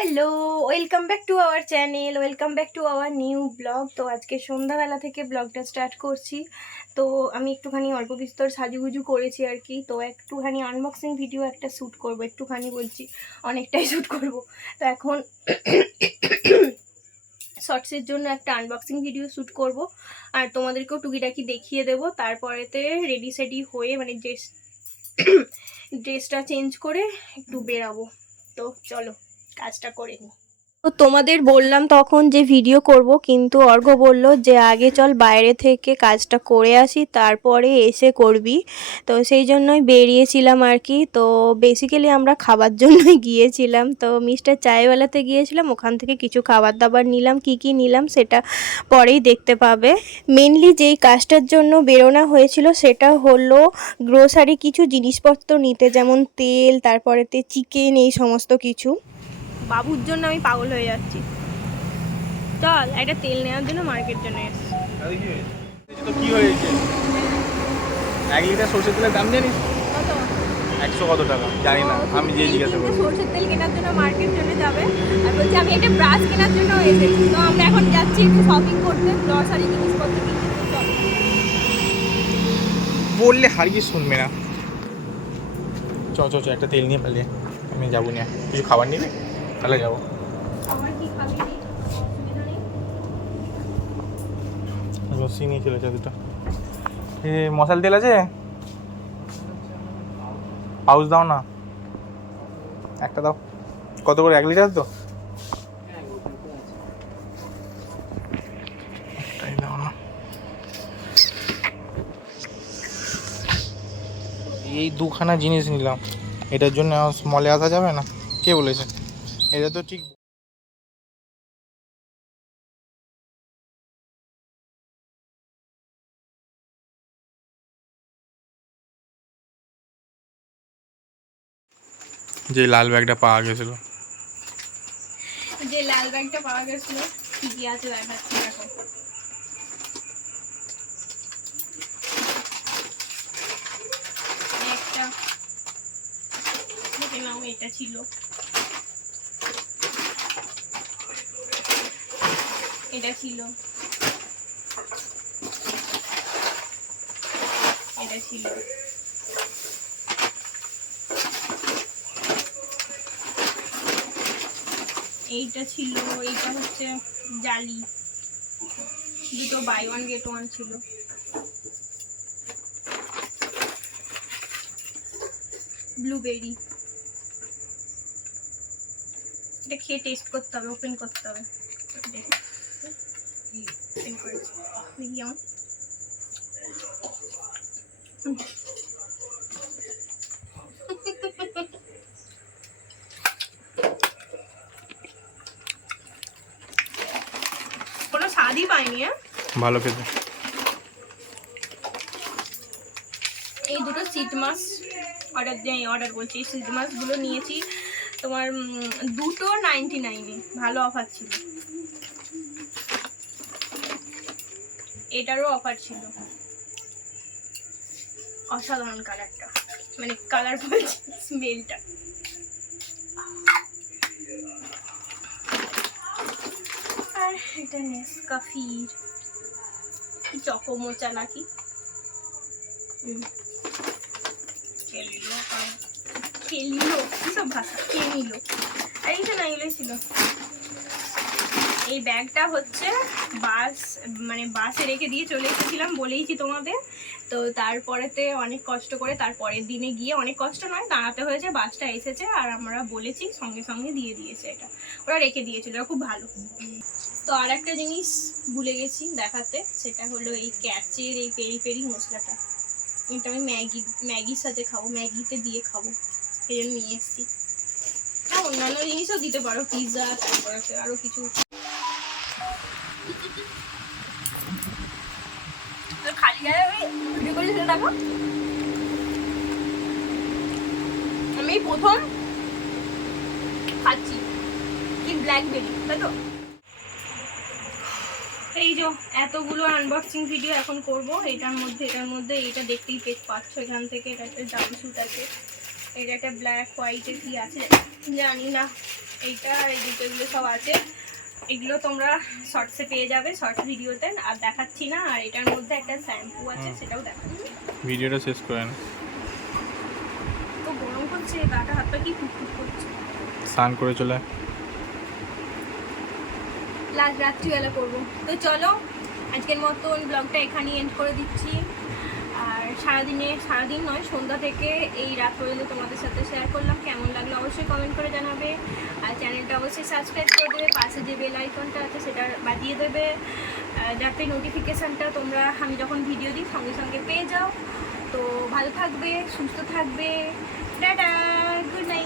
Hello, welcome back to our channel, welcome back to our new blog. তো আজকে সন্ধ্যাবেলা থেকে ব্লগটা স্টার্ট করছি। তো আমি একটুখানি অল্প বিস্তর সাজুগুজু করেছি আর কি। তো একটুখানি আনবক্সিং ভিডিও একটা শ্যুট করব, একটুখানি বলছি অনেকটাই শ্যুট করব। তো এখন শর্টসের জন্য একটা আনবক্সিং ভিডিও শ্যুট করব আর তোমাদেরকেও টুকিটাকি দেখিয়ে দেবো। তারপরেতে রেডি সেডি হয়ে মানে ড্রেসটা চেঞ্জ করে একটু বেরাবো। তো চলো কাজটা করে নিই। তো তোমাদের বললাম তখন যে ভিডিও করব, কিন্তু অর্ঘ্য বলল যে আগে চল বাইরে থেকে কাজটা করে আসি, তারপরে এসে করবি। তো সেই জন্যই বেরিয়েছিলাম আর কি। তো বেসিক্যালি আমরা খাবার জন্যই গিয়েছিলাম। তো মিস্টার চায়ওয়ালাতে গিয়েছিলাম, ওখান থেকে কিছু খাবার দাবার নিলাম। কি কি নিলাম সেটা পরেই দেখতে পাবে। মেনলি যেই কাজটার জন্য বেরোনো হয়েছিল সেটা হলো গ্রোসারি কিছু জিনিসপত্র নিতে, যেমন তেল, তারপরেতে চিকেন, এই সমস্ত কিছু। বাবুর জন্য আমি পাগল হয়ে যাচ্ছি। চল একটা তেল নেওয়ার জন্য মার্কেট জন্য এসেছি। কি হয়েছে? 1 লিটার সরষের তেলের দাম জানিস? কত? 100 কত টাকা জানি না, আমি যে জিজ্ঞাসা করব। সরষের তেল কেনার জন্য মার্কেট জন্য যাবে আর বলছি আমি একটা ব্রাশ কেনার জন্য এসেছি। তো আমরা এখন যাচ্ছি একটু শপিং করতে, গ্রসারি জিনিসপত্র কিনতে। বললে হারিয়ে শুনবে না। চ চ চ একটা তেল নিয়ে পালিয়ে আমি যাবো না। কিছু খাবার নিবি? তাহলে যাবো। আমার কি খাবি? অসুবিধা নেই। লস্যি নিয়ে চলে যা দুটো। মশাল তেল আছে? পাউচ দাও না, একটা দাও। কত করে? 1 লিটার তো? একটাই দাও না। এই দুখানা জিনিস নিলাম, এটার জন্য স্মলে আসা যাবে না? কে বলেছে? এটা তো ঠিক। যে লাল ব্যাগটা পাওয়া গেছিল, যে লাল ব্যাগটা পাওয়া গেছিল ঠিকই আছে, দেখাচ্ছি দেখো। একটা দেখে নাও, এটা ছিল, এটা ছিল, এটা ছিল, এইটা ছিল, এইটা হচ্ছে জালি, দুটো বাই ওয়ান গেট ওয়ান ছিল। ব্লুবেরি, এটা খেয়ে টেস্ট করতে হবে, ওপেন করতে হবে। দেখি কেমন। কোনো স্বাদই পাইনি। ভালো খেতে। এই দুটো সিট মাছ অর্ডার করছি। এই সিট মাছগুলো নিয়েছি তোমার দুটো 99-এ, ভালো অফার ছিল। এটারও অফার ছিল। অসাধারণ কালারটা, মানে কালার বলছি, স্মেলটা। আর এটা নেসকাফির চকোমোচা নাকি খেলিল কিসব ভাষা, খেয়ে নিল। আর এইটা না, এগুলোই ছিল। এই ব্যাগটা হচ্ছে বাসে রেখে দিয়ে চলে এসেছিলাম, বলেইছি তোমাদের। তো তারপরেতে অনেক কষ্ট করে তারপরের দিনে গিয়ে, অনেক কষ্ট নয়, দাঁড়াতে হয়েছে, বাসটা এসেছে আর আমরা বলেছি সঙ্গে সঙ্গে দিয়ে দিয়েছে। এটা ওরা রেখে দিয়েছিল, ওরা খুব ভালো। তো আর একটা জিনিস ভুলে গেছি দেখাতে, সেটা হলো এই ক্যাচের এই পেরি পেরি মশলাটা। এটা আমি ম্যাগির সাথে খাবো, ম্যাগিতে দিয়ে খাবো, এই জন্য নিয়ে এসেছি। হ্যাঁ, অন্যান্য জিনিসও দিতে পারো, পিৎজা, তারপরে আরো কিছু। খালি গায়ে ভিডিও করে সেটা দেখো। আমি প্রথম খাচ্ছি কি ব্ল্যাকবেরি, তাই তো। এই যে এতগুলো আনবক্সিং ভিডিও এখন করব। এটার মধ্যে এইটা দেখতেই পাচ্ছ, এখান থেকে এটা একটা জাম্পস্যুট আছে, এটা একটা ব্ল্যাক হোয়াইটের কি আছে জানি না, এইটা এই দুটো এগুলো সব আছে, এগুলো তোমরা শর্টসে পেয়ে যাবে, শর্টস ভিডিওতে, আর দেখাচ্ছি না। আর এটার মধ্যে একটা শ্যাম্পু আছে, সেটাও দেখাচ্ছি। ভিডিওটা শেষ করেন। তো গরম করছে, গাটা হাত পা কি ফুটফুট করছে। স্নান করে চলে রাত্রিবেলা করবো। তো চলো আজকের মতন ব্লগটা এখানেই এন্ড করে দিচ্ছি। আর সারাদিন নয়, সন্ধ্যা থেকে এই রাত পর্যন্ত তোমাদের সাথে শেয়ার করলাম। কেমন লাগলো অবশ্যই কমেন্ট করে জানাবে। আর চ্যানেলটা অবশ্যই সাবস্ক্রাইব করে দেবে, পাশে যে বেল আইকনটা আছে সেটা বাজিয়ে দেবে, যাতে নোটিফিকেশানটা তোমরা আমি যখন ভিডিও দিই সঙ্গে সঙ্গে পেয়ে যাও। তো ভালো থাকবে, সুস্থ থাকবে, টাটা, গুড নাইট।